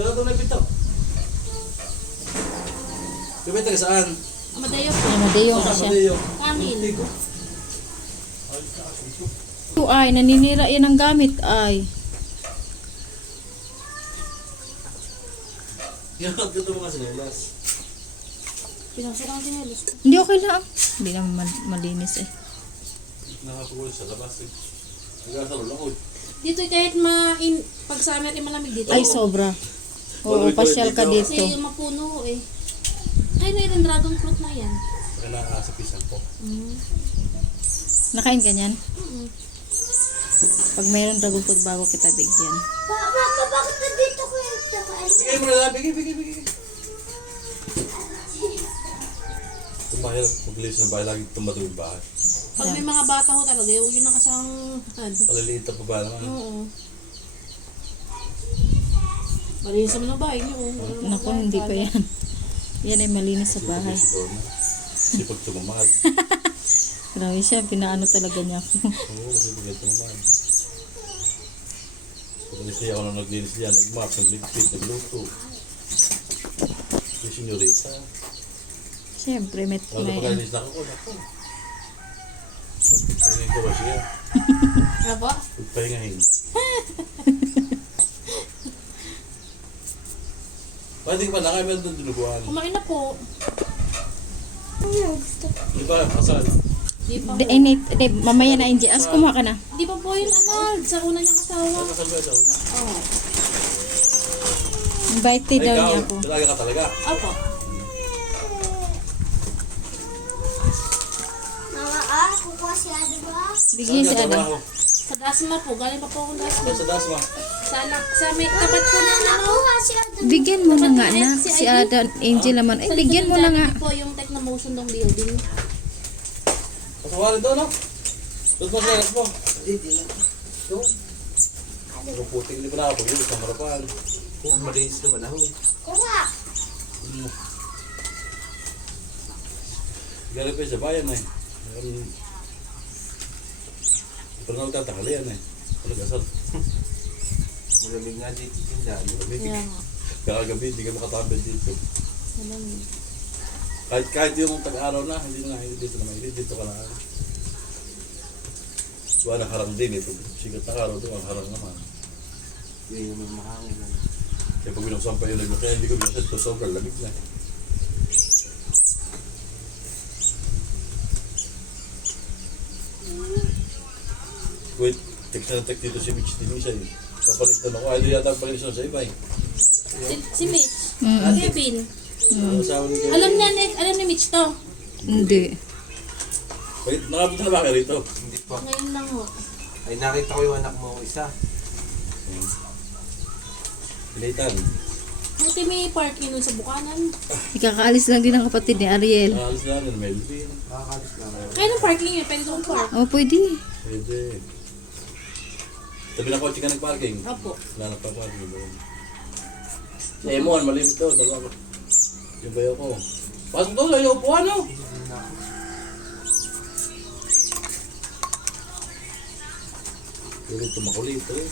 Pero doon na pito. Kumita ka saan? Amadeo po. Amadeo na siya. Amadeo. Kanin. Ito ay, naninira yan ang gamit ay. Ginagad ka ito mga sinelas. Pinasok ang sinelos. Hindi okay lang. Hindi naman malinis eh. Nakapugulis sa labas eh. Nagkasalo lang ko. Dito kahit pag summer ay malamig dito. Ay, sobra. Oo, pasyal ka dito. Kasi mapuno eh. Ay, mayroon dragon fruit na yan. Kailangan sa pisan po. Nakain ka niyan? Mm. Pag mayroon dragon fruit bago kita bigyan. Mama, bakit nandito ko yung takain? Bigay mo na lang. Bigay. Tumahirap maglinis ng bahay. Lagi tumado yung bahay. Pag may mga bata ho talaga, huwag yun ang kasang Paliliit na pa ba naman? Oo. Malinis naman ang bahay niyo. Naku, hindi pa yan. Yan ay malinis sa bahay. Sipag tumamahal. Grabe siya, pinaano talaga niya ako. Oo, sipag tumamahal. Pagkalis niya ako nang naglinis niya, nagmap, nagligpit, nagluto. Yung senyorita. Siyempre, may... Lalo pagkalinis na ako, naku. Pagpahingahin ko ba siya? Ano ba? Pagpahingahin. Pwede ka pa na, kaya meron doon dinuguan. Kumain na po. Di ba, kasal? Di pa Di, po. di, mamaya na, Angie. As kumuha ka na. Di pa po yung anak. Sa una niyang asawa. Ay, kasal ba sa una? Oo. Invited Ay, daw ikaw, niya ako. talaga ka talaga. Opo. Mama, kukuha si Ada ba? Bigyan si Adam. trabaho? Sa Dasma po. Galing pa po akong Dasma. Sa Dasma. Sa may tapat po ng ano. Kukuha si Ada. Bigyan mo na nga na. Si Adam, Angel naman. Ay, Sa bigyan mo likod na ng nga. Jollibee po yung Technomotion ng building. Pasawari doon, no? Doon mo sa alas mo. Doon. Ang puting hindi pa nakapag-ilis ng harapan. Kung malinis naman ako. Kuha. Galing pa sa bayan eh. Pero nagtatakali yan eh. Nag-asal. Malamig nga dito tindahan. Kaya nga. Kakagabi, hindi ka makatabel dito. Malamig. Kahit yung tag-araw na, hindi dito naman. Hindi dito ka lang. Wala harang din ito. Sigat na araw doon, ang harang naman. Hindi naman mahangin lang. Kaya pag binuksan pa yung kaya hindi ko binuksan ito, sobrang lamig na. Wait, text na text dito si Mitch Denisa eh. Kapalit na ako, ayaw yata ang pagilis na sa iba eh. Si Mitch. Mm. Kevin. Ang asawa ni Kevin. Alam ni Mitch to. Hindi. Wait, nakabot na ba kayo rito? Hindi pa. Ngayon lang ho. Ay nakita ko yung anak mo isa. Pinaitan. Buti may parking nun sa Bukanan. Ikakaalis lang din ang kapatid ni Ariel. Nakalis na rin, Melvin. Nakakalis lang ako. Kaya ng parking yun, pwede doon park. Oh, pwede. Pwede. Tabi ng kotse ka nag-parking. Opo. Wala na pa parking doon. Sa Emon, malimit to. Dalawa. Yung bayo ko. Pasok doon, ayaw upuan no? Pero ito makulit eh.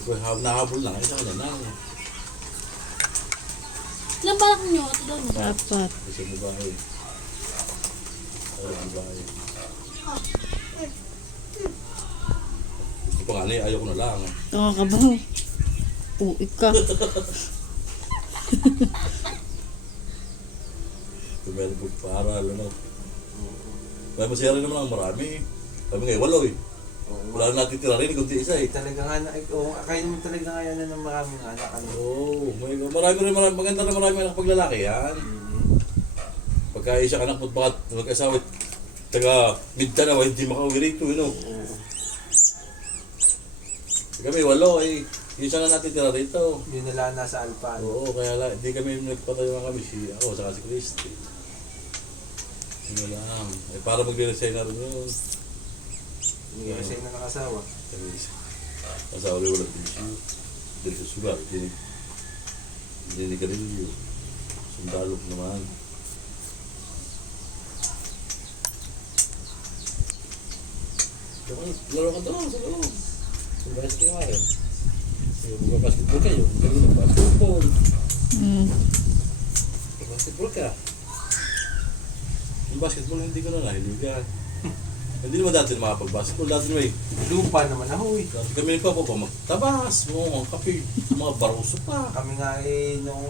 Ito nahabol lang. Isa ka na lang. Ilang balak nyo? Ito doon. Apat. Isa mo ba eh. Ang bahay. Gusto pa nga na eh, ayaw ko na lang. Nakakabaho. Uwi ka. Tumel po para, ano. Kaya masaya rin naman ang marami. Kami ngayon, walo eh. Wala na natitira rin, kundi isa eh. Talaga nga na, kaya naman talaga nga yan ng maraming anak. Ano. Oo, marami, maganda na marami anak paglalaki yan. Pagka isang anak mo bakit mag-asawa, taga Mindanao, hindi makauwi rito, you know. Kami walo eh, isa na natitira rito. Yun nila nasa Alpan. Oo, kaya hindi kami nagpatayo nga kami, ako saka si Christy. Yun lang, eh, para mag-resign na rin yun. Hindi kasi na nakasawa. Asawa rin wala bisyo. Dahil sa sugar, hindi ni Garillo. Sundalok naman. Laro ka doon sa loob. Kung bakit kayo ayaw. Yung basketball kayo, kami ng basketball. Basketball ka. Yung basketball hindi ko na nahiligan. Hindi naman dati makapag-basketball. Dati naman Lupa naman ako eh. dati kami ni Papa pa magtabas. Mga kape. Mga baruso pa. Kami nga nung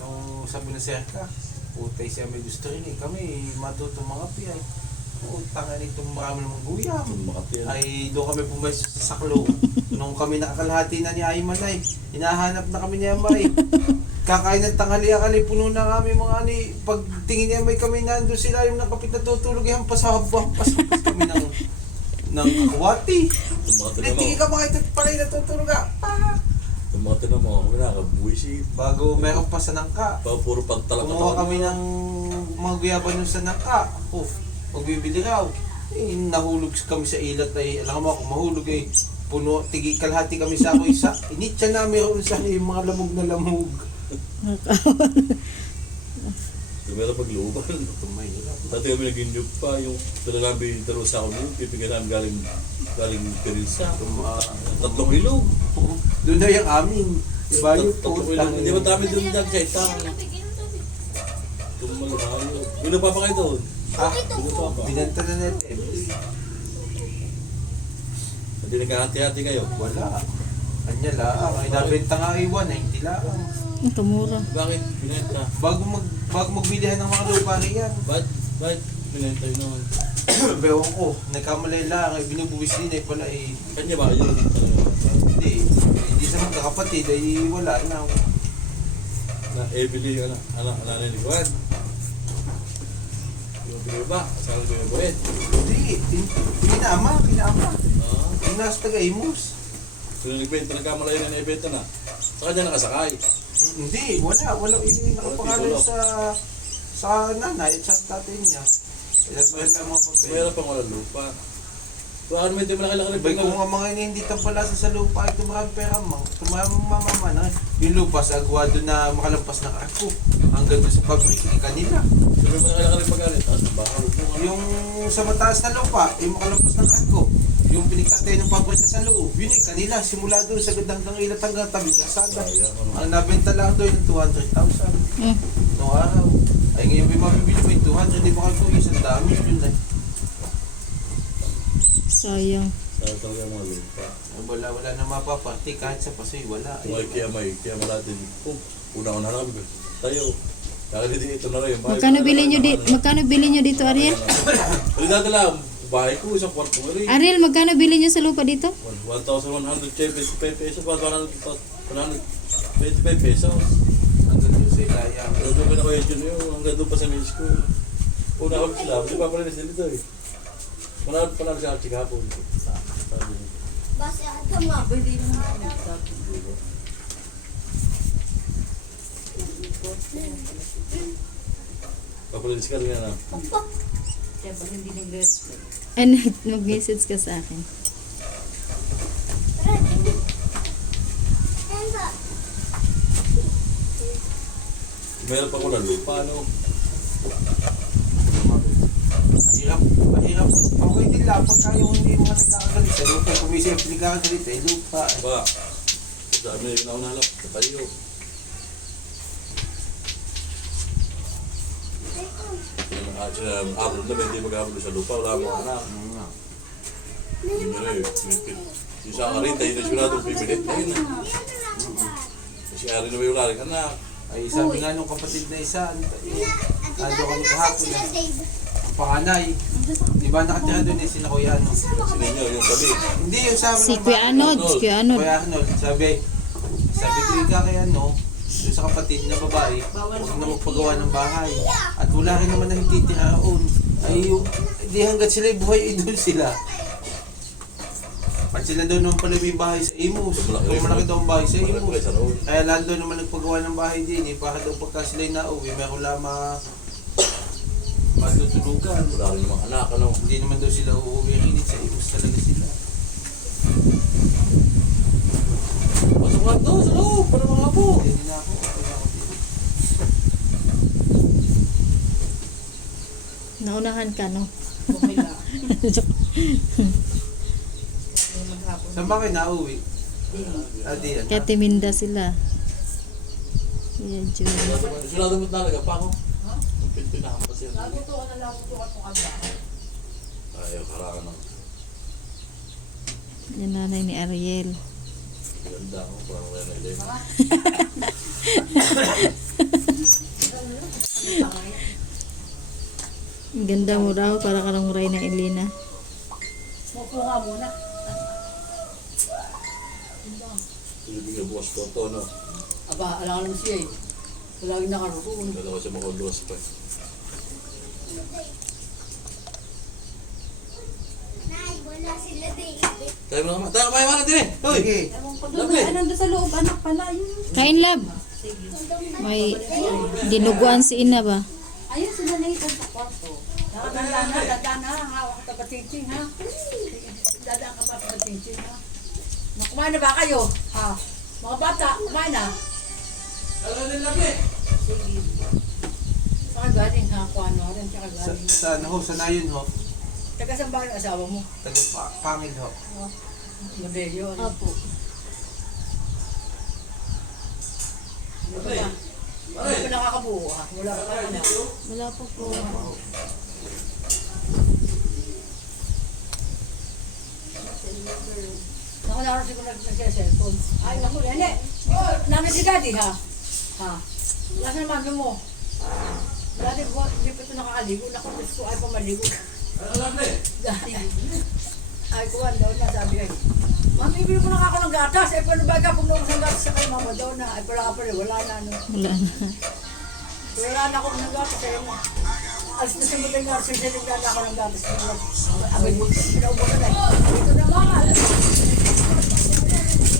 nung sabi na siya ka, putay siya may gusto rin eh. Kami matutong mga piyay. Utang nga nito marami namang guyam. Mga makape yan. Ay doon kami pumayos sa saklo. Nung kami nakakalahati na ni Ayman ay, hinahanap na kami ni Amay. Kakain ng tanghali-akali, puno na kami mga ani. Pag tingin ni Amay kami nandun sila yung nakapit na tutulog, hampas kami ng kakwati. Yung mga tinan mo. Tingin ka makita pala yung natutulog ka. Yung mga tinan mo. Kami nakakabuisit. Bago meron pa sa nangka. Puro pantalak na Kumuha kami ng mga guyaban yung sa nangka. Magbibili raw. Nahulog kami sa ilat ay, alam mo kung mahulog eh. Puno, kalahati kami sa ako isa. Initsa na meron sa yung mga lamog na lamog. Meron paglooban. Dati kami nag-inyog pa. Yung talagang taro sa ako yung pipigyan namin galing Pirinsa. 3 ilog. Doon na yung amin. Diba yung 3 ilog. Hindi ba dami doon dyan sa itang? Tumalayo. Bilo pa kayo doon? Bilo pa pa. Binanta na natin. Hindi nagkahati-hati kayo? Wala. Anya lang. Ay nabenta nga iwan. Ay hindi lang. Kamura. Bakit? Binenta? Bago magbilihan ng mga lupa riyan. Ba't binenta yun naman? Bewang ko. Nagkamali lang. Ay binubuwis din ay pala eh. Kanya ba yun? Hindi sa mga kapatid ay wala na. Na Emily, anak ni Juan. Yung bigay ba? Saan bigay ba eh? Hindi. Kinama. Yung nasa taga-Imus. Kung nagbenta, nagkamalayo na naibenta na. Sa kanya nakasakay. Hindi, wala yung nakapangalan sa nanay at sa tatay niya. Ilan lang mga papel. Mayroon pang walang lupa. Kung ano may di mo nakilala Ibig ko nga mga hindi tampalasa sa lupa, ito maraming pera mo. Ito maraming mamamana. Yung lupa sa agwado na makalampas ng ako. Hanggang doon sa pabrik, kanila. Sabi mo nakilala rin pag-alit. Taas ng bahay. Yung sa mataas na lupa, yung makalampas ng ako. Yung pinagtatay ng pabrika sa loob, yun eh, kanila. Simula doon sa gandang ilat hanggang tabi kasada. Ang nabenta lang doon yung 200,000. Noong araw. Ay ngayon may mabibili mo yung 200, di ba kayo isang dami yun eh. Sayang. Sabi talaga mga lupa. Wala na mapapati kahit sa pasoy, wala. Kung ay kaya natin. Una-una namin. Tayo. Kaya hindi ito na rin. Magkano bili nyo dito, Ariel? Pero dati lang, bahay ko, isang kwarto nga rin. Ariel, magkano bili nyo sa lupa dito? 1,125 pesos. 125 pesos. Hanggang doon sa ilaya. Pero doon ko na kayo dyan yun. Hanggang doon pa sa main school. Una kami sila. Hindi pa pala nila dito eh. Manalo pa lang sa Archie kahapon. Basta ito nga. Pwede mo na. Papulinis ka rin nga na. Kaya pag hindi nag-respect. Ano, mag-message ka sa akin. Mayroon pa ko na lupa, ano? Mahirap. Okay din lang, pagka yung hindi mga nagkakagalit sa lupa, kung may siya pinagkakagalit, ay lupa. Ba? Dami na naunalap. Tayo. Abot na, hindi mag-abot sa lupa. Wala mo anak. Hindi nyo na yun. Yung sa karin, tayo na siguradong bibilit na yun. Kasi ari na may wala rin anak. Ay sabi nga nung kapatid na isa, ando kami kahapon na. Ang panganay, di ba nakatira doon eh, sina Kuya Ano? Sino nyo, yung gabi. Hindi yung sabi Si Kuya Anod. Kuya Arnold, sabi ko ika kay ano, yung sa kapatid na babae, huwag na magpagawa ng bahay. At wala rin naman na nagtitira roon. Ay, di hanggat sila buhay, doon sila. At sila daw naman pala may bahay sa Imus. Kung malaki daw ang bahay sa Imus. Kaya lahat daw naman nagpagawa ng bahay din eh. Para daw pagka sila'y nauwi, meron lang matutulugan. Wala rin mga anak, ano? Hindi naman daw sila uuwi. Hindi sa Imus talaga sila. Pasok lang to, sa loob, para mga apo. Hindi na ako. Okay na ako dito. Naunahan ka, no? Okay lang. Maghapon. Saan ba kayo nauwi? Hindi. Adi yan. Kaya timinda sila. Kuya Jun. Sunado mo talaga pa ako. Ang pinakamas yan. Nagutukan na lang ito at mukha. Ayaw, karangan ng Yung nanay ni Ariel. ganda ako. Parang wala na ilay. Ang ganda mo raw, para ka ng Reyna Elena. Mupo nga muna. Ibigay bukas ko ito, no? Aba, alam naman siya eh. Lagi nakaroon. Dalawa siya makaluwas pa. Nay, wala sila dito. Tayo mo naman. Tayo, kumain mo na din eh. Hoy! Sige. Ewan ko doon. Ay, nandun sa loob. Anak pala. Yun. Kain, lab. May dinuguan si Ina ba? Ayun, sila Nathan sa kwarto. Dadaan na. Hawak ka ba chinchin ha? Dadaan ka ba sa chinchin ha? Kumain na ba kayo? Ha? Mga bata, kumain na. Ano din labi? Saka galing ha? Kung ano rin, saka Sa, galing. sa ano ho, sa nayon ho. Taga saan ba ang asawa mo? Pangil ho. Hindi, yun. Opo. Ano ba ba? Ano ba nakakabuo ha? Wala ka pa na. Wala po po. Ako naroon siguro nag-cellphone. Ay, naku, yan eh. Namin si daddy ha? Ha? Wala sa mami mo. Daddy, hindi pa ito nakakaligo. Naku, Diyos ko ay pamaligo. Ano labi? Daddy. Ay, kuwan daw na, sabi ay. Mami, ibili ko na ako ng gatas. Ay, paano ba ka pumunta ng gatas sa kay mama daw na? Ay, pala ka pala, wala na, no? Wala na. Wala na ako ng gatas. Ay, mo. Alis na siya ng gatas. Siya nagdala na ako ng gatas. Abay, pinaubo na lang. Ito na mga.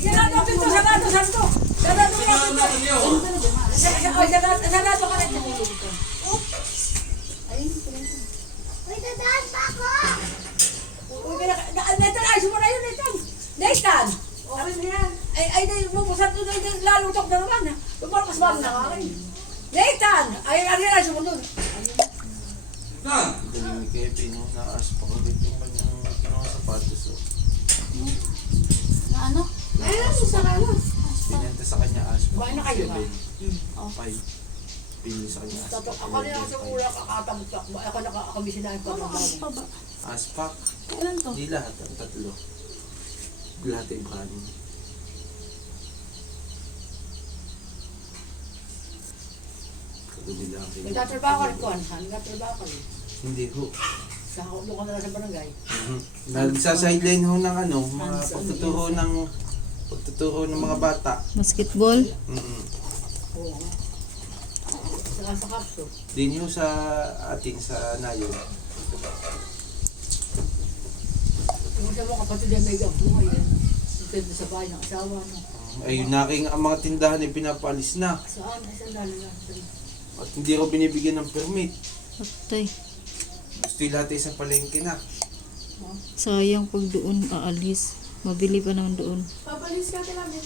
Yan na, no, pinto. Sarado, sarado. Sarado na, pinto. Sarado ka na. Ayun, Uy, dadaan pa ako! Uy, Nathan, ayos mo na yun, Nathan. Nathan! Ay, bubusat doon, lalutok na naman. Lumalakas ba na akin? Nathan! Ay, ayos mo doon. Nan! Galing ni Kevin ho, nakaspakabit yung kanyang kinuha sapatos ho. na ano? Ayun, sa kalas. Pinenta sa kanya aspa. Kumain na kayo ba? 5. Pinili sa kanya aspa. Ako na ako sa ula, kakatamot ako. Ako nakakabisinahin pa ng bago. Pa ba? Aspak. Kailan to? Di lahat, ang tatlo. Lahat yung kanin. Kagabi lang. Nagtatrabaho ka rin ko, nagtatrabaho ka rin. Hindi ho. Sa doon ka na lang sa barangay. Nagsa-sideline ho ng ano, mga pagtuturo ng mga bata. Basketball. Oo. Saka sa kapso. Din ho sa ating sa nayon. Yung sa mga kapatid ay may buhay yan. Depende sa bahay ng asawa. No? Ay, yun aking ang mga tindahan ay pinapaalis na. Saan? Ay, saan lalo na? At hindi ko binibigyan ng permit. Patay. Gusto yung lahat ay sa palengke na. Sayang pag doon aalis. Mabili pa naman doon. Papalis ka ka namin.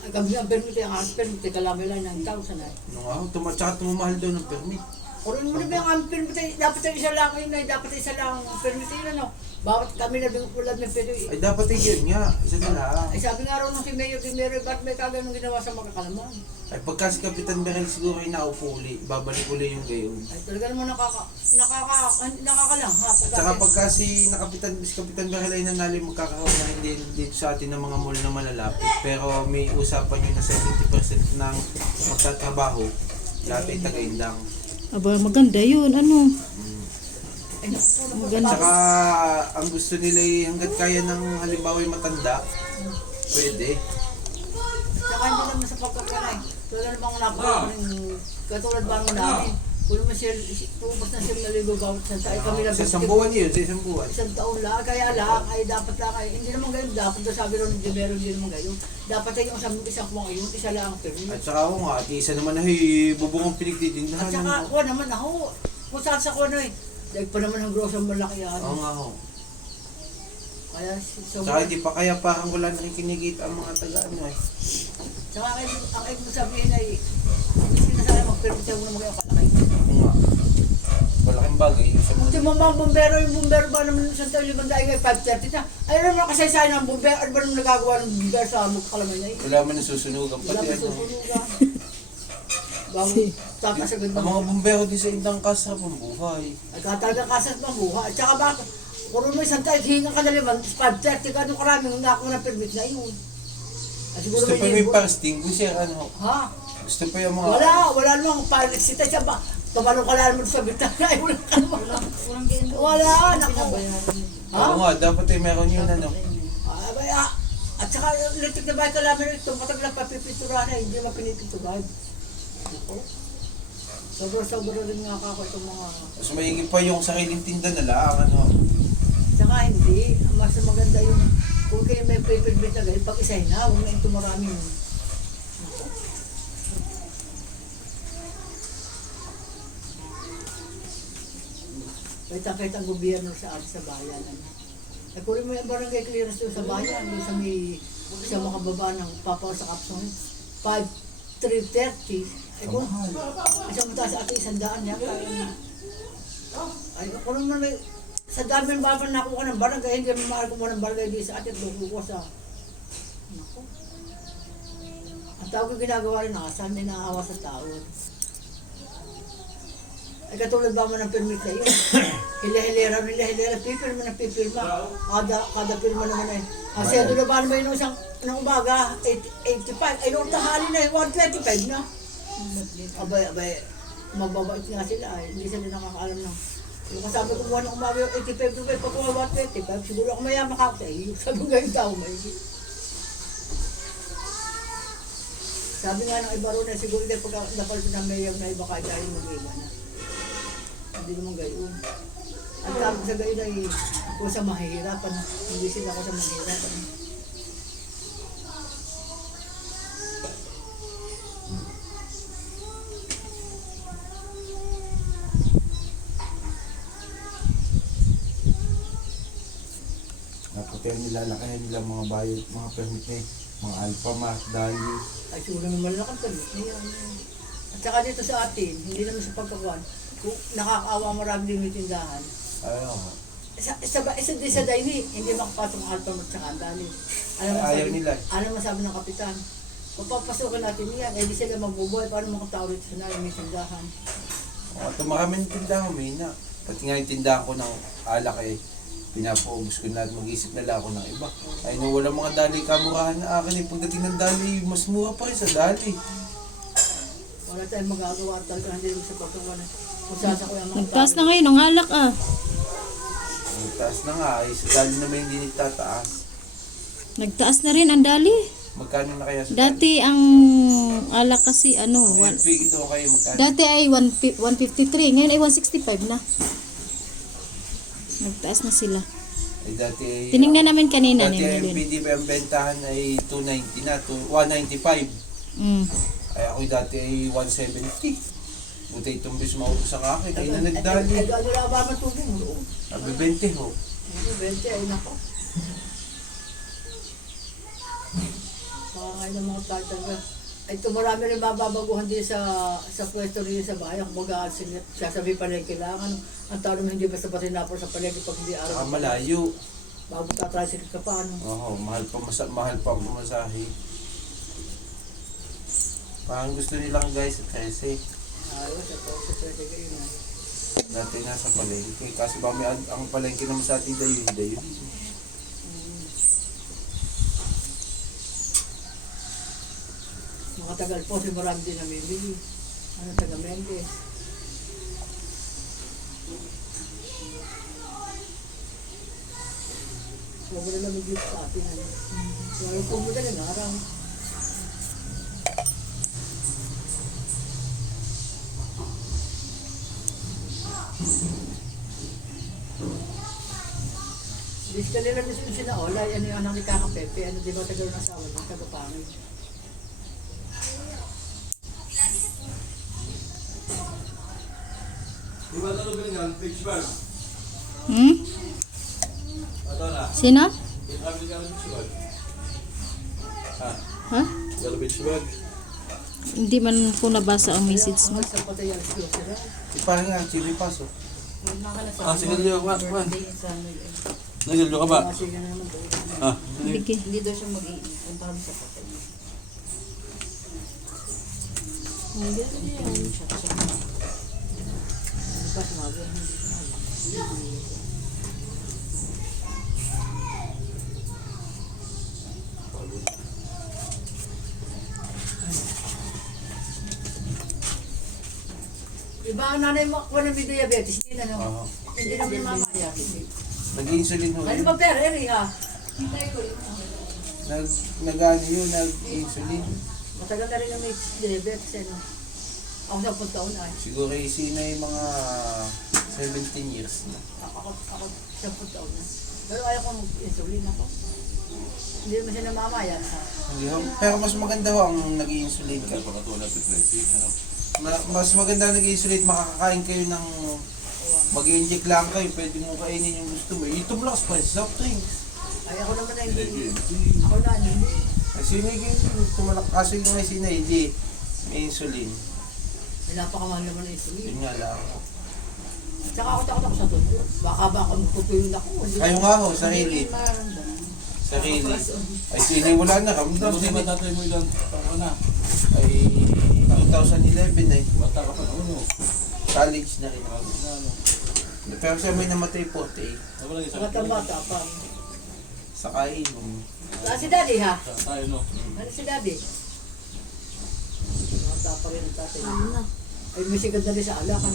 Ay, kami ang permit ang permit. Kalami lang ng 1,000 ay. Ano nga ho, tsaka tumamahal daw ng permit. Kunin mo na ba yung permit? Dapat ay isa lang yun ay dapat ay isa lang permit yun ano. Bawat kami na bingkulan ng pero Ay dapat ay yun nga, isa na lang. ay sabi nga raw nung si Mayor, ba't may kaganong ginawa sa mga kalaman? Ay pagka si Kapitan Berel siguro ay naupo uli, babalik uli yung gayon. Ay talaga naman nakakalang ha. Tsaka pagka si Kapitan Berel ay nanali magkakaroon na hindi dito sa atin ng mga mall na malalapit. Pero may usapan yun na 70% ng magtatrabaho, lahat ay tagaindang. Aba, maganda yun. Ano? Maganda. Tsaka ang gusto nila ay hanggat kaya ng halimbawa yung matanda, pwede. Saka hindi naman sa pagkakanay. Tulad bang napakaling katulad ba naman namin. Kung naman siya, tubos na siya naligo bawat isang taon. Kami na Sa isang buwan yun, sa isang buwan. isang taon lang. Kaya lang, ay dapat lang ay, hindi naman gayon. Dapat daw sabi rin ng Jimero, hindi naman gayon. Dapat ay yung isang kumang yun, isa lang ang permit. At saka ako nga, at isa naman ay bubungong pinagtitindahan. At saka ako naman ako, kung saan sa kuno eh. Dahil pa naman ang gross ang malaki yan. Oo nga ho. Kaya, so, Saka hindi pa kaya parang wala nang kinikita ang mga taga-ano eh. saka ang ibig mo sabihin ay, hindi na sa'yo mag-permit siya muna mag-ayaw kalaki. Oo nga. Malaking bagay. Kung yung mga bumbero ba naman sa tayo 5:30 na, ay naman kasaysayan ng bumbero, ano ba naman nagagawa ng bumbero sa magkakalamay na yun? Wala man nasusunugan Wala pati pa ano. susunugan. Bang tatasagad Ang ng mga bumbero din sa Indang Kasa, pambuhay. ay katalaga kasas pang buhay. At saka ba, kung mo isang tayo, hinga ka na naman, 5:30 ka, doon karaming nako ng permit na yun. At siguro Gusto pa may libo. fasting, kung siya ano, Ha? gusto pa yung mga... Wala namang pilot sita siya ba? Tumalong ka lang mo sa bitana, ay wala ka naman. Walang ganyan. Wala, naku. Ha? Oo nga, dapat ay meron yun ano. At saka electric na bahay ka lang ito, matag lang papipintura na, hindi mo pinipinturahan. Ako. Sobra rin nga ako itong mga... Mas maigi pa yung sariling tinda na lang, ano. Tsaka hindi, mas maganda yung kung kayo may paper-bit na ganyan, pag-isay na, huwag na ito maraming. Ako. Kahit ang gobyerno sa atin sa bayan. Ano. Eh kung may barangay clearance doon sa bayan, doon sa may sa makababa ng papaw sa kapson, 5,330. Eh kung isang mataas ate, 100 yata. Ay, kung naman may sa dami ng baban na ako ng barangay, hindi naman mahal kumuha ng barangay di sa atin, luko ko sa... Naku. Ang tao ko ginagawa rin nakasan, hindi nakakawa sa tao. Ay katulad ba mo ng permit na yun? Hila-hilera, pipirma na pipirma. Kada pirma naman ay. Kasi doon ba naman yun isang ng umaga, 85. Ay noong tahali na, 125 na. Abay, mababait nga sila. Hindi sila nakakaalam ng. Yung kasabi ko buwan ng umaga yung 85 na pag kuha 125, siguro ako mayaman ka sa iyo. Sabi nga yung tao may. Sabi nga ng iba ron na siguro dahil pag napalit na mayor na iba kaya dahil mag-iba na. Hindi naman gayon. Ang tawag sa gayon ay kung sa mahihirapan, hindi sila ko sa mahihirapan. Kaya nilalakayan nila mga bayad, mga permit na mga Alphamart, Dali. Ay siguro naman lang ang permit na yan. At saka dito sa atin, hindi naman sa pagkakuan, kung nakakaawa marami din yung tindahan. Ayaw. Isa din sa Daini, hindi makapasok ang Alphamart sa Andali. Ayaw nila. Ano masabi ng kapitan? Kung papasukin natin yan, eh di sila mabubuhay, paano mga tao rito sa namin may tindahan? At maraming tindahan, may na. Pati nga yung tindahan ko ng alak eh, pinapaubos ko na at mag-isip na lang ako ng iba. Ay no, wala mga dali kamurahan na akin eh. Pagdating ng dali, mas mura pa rin sa dali. Wala tayong magagawa talaga, hindi naman sa pagkakuan. Kung sasako yung mga Nagtaas na ngayon, ang alak ah. Ang taas na nga, ay sa dali naman hindi nitataas. Nagtaas na rin ang dali. Magkano na kaya sa dali? Dati ang alak kasi ano, Ay, pigit ako kayo magkano. dati ay 153, ngayon ay 165 na. Nagtaas na sila. Ay dati, Tinignan namin kanina dati ni ang Melvin. PDB ang bentahan ay 290 na, 195. Mm. Ay ako dati ay 170. Buti itong bis maubos ang akin, ay na nagdali. Ay, ano lang ba matubig mo? Sabi 20 ho. 20, ay nako. Mga ngayon ng mga tao talaga. Ay, ito marami rin bababaguhan din sa pwesto rin sa bayan. Kung baga, sasabi pa rin kailangan. Ang tao naman hindi basta patinapor sa palengke pag hindi Saka araw. malayo. Bago tatrasil ka pa, ano. Oo, mahal pa ang pumasahe. Parang gusto nilang guys at kasi Ayos, ito sa pwede kayo na. dati nasa palengke. Kasi ba may ang palengke naman sa ating dayo. Makatagal po, si marami din namimili. Ano, taga-mengke. Huwag mo na lang mag-gift sa atin, ano. Ngayon po mo talaga, araw. Hindi ka nila gusto yung sinaolay, ano yung anak ni Kaka Pepe, ano di ba tagal ng asawa ng taga-pangin. Di ba ito ganyan? Pittsburgh. Hmm? Ito na. Sino? Kami ka ng Pittsburgh. Ha? Ha? Galo Pittsburgh. Hindi man ko nabasa ang message mo. Sa patay ang sila. Parang nga, chili paso. Ah, sige nyo. Nagildo ka ba? Sige na naman daw. Ah, Sige. Hindi daw siya mag-iinit. Punta kami sa patay. Ay, ganun yan. Bukas maga, hindi ko alam. Iba ang nanay mo ako na may diabetes, hindi na no? Hindi na may mamaya. Hindi. Nag-insulin ho Ano yun. ba pera, Eri ha? Nag-ano yun, nag-insulin. Matagal na rin ang may diabetes, ano? Ako sa taon ay. Siguro isi na yung mga 17 years na. Ako sa taon na. Pero ayaw ko mag-insulin ako. Hindi naman siya namamaya. Hindi ho. Pero mas maganda ho ang nag-insulin ka. Kaya pa katulad ng Tracy, ano? Mas maganda nag-insulin, makakakain kayo ng mag-i-inject lang kayo, pwede mo kainin yung gusto mo. Ito mo lang sa soft drinks. Ay ako naman na Hindi, hindi. hindi. Ako na hindi. Ay sinigin, tumalak kaso yung nga sinay, may insulin. Napakamahal naman na insulin. Yun nga lang. Tsaka ako takot ako sa tuto. Baka magpupuyod ako. Kayo nga ho, sarili. Sarili. Ay sini wala na, ramdam. Ano ba tatay mo ilan? Tama na. Ay 2011 eh. Bata ka pa na uno. College na rin. Bago na ano. Pero siya may namatay 48. Ano ba lang isang Bata-bata pa. Sa kainom. Si daddy ha? tayo no? Ano si daddy? Bata pa rin ang tatay. Ano na? Ay may sigad na rin sa alakan.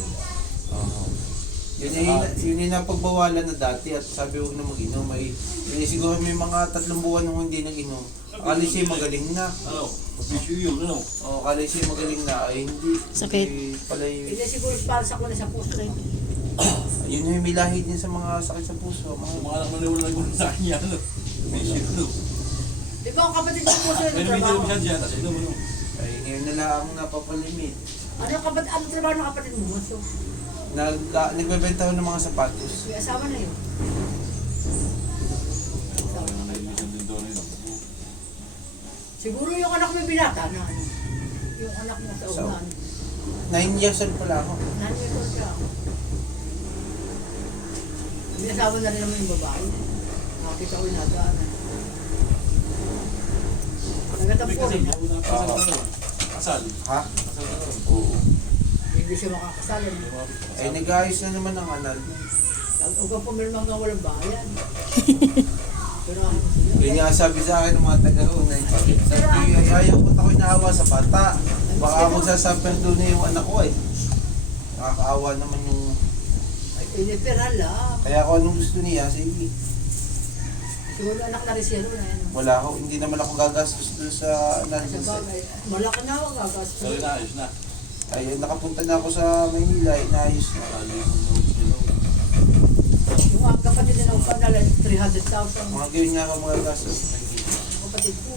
Oo. Yun yung napagbawalan na dati at sabi huwag na mag-inom. Siguro may mga 3 buwan nung hindi nag-inom. Akala siya magaling na. Ano? Mabisyo yun, ano? Oo, akala siya magaling na. Ay hindi. Sakit. Eh, pala yun. Hindi siguro para sa kuna sa puso rin. Yun yung may lahi din sa mga sakit sa puso. Kung Mga, mga anak mo na wala nagulong sa kanya, ano? Mabisyo, ano? Di ba ang kapatid sa puso yun Pero ang may trabaho? dito siya dyan, kasi ito mo, ano? ay ngayon na lang ang napapalimit. Ano trabaho ng kapatid mo? Bunso? Nagbebenta ko ng mga sapatos. May asawa na yun. Naibisan din doon yun. Siguro yung anak mo yung binata na ano. Yung anak mo sa So, unahan. 9 years old pala ako. Nandito siya. May asawa na rin naman yung babae. Nakakita ko yung nadaanan. May Nagatampo kasal rin. niya, una pa sa ano? Kasal. Ha? Kasal ka rin. Oo. Hindi siya makakasal. Ay nag-ayos na naman ang anal. Huwag kang pumirmang nga walang bayan. Pero ako sila. Yun nga sabi sa akin ng mga taga-unay. Sabi, ay ayaw ko ako'y naawa sa bata. Baka ako sasabihin doon na yung anak ko eh. Nakakaawa naman yung... Ay, iniperal lang. Kaya ako anong gusto niya, sige. Siguro anak na rin siya doon. Ano. Wala ako, hindi naman ako gagastos doon sa anal. Sa bagay. Malaki na ako gagas. Sorry na, ayos na. Ay, nakapunta na ako sa Maynila, inayos na. Kali mo no, sino. Yung mga kapatid na ako padala, 300,000. Mga ganyan nga ako mga gastos. Kapatid ko.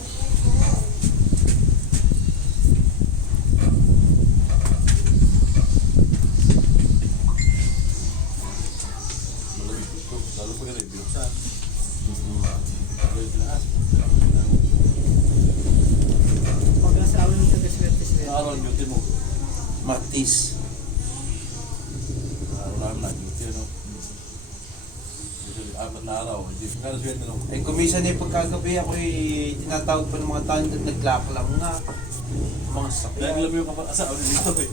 Malamig gusto. Lalo pa ganun, binuksan. Lalo yung tinaas. Pag-asawa ng taga-swerte-swerte. Araw ang duty mo. Matis. Araw namin na duty, ano? Dito, 4 na araw. Hindi ko kaya swerte no. Ay, kumisa na yung pagkagabi ako tinatawag pa ng mga tao na naglaklang nga. Mga sakit. Dahil alam mo yung kapag-asawa dito eh.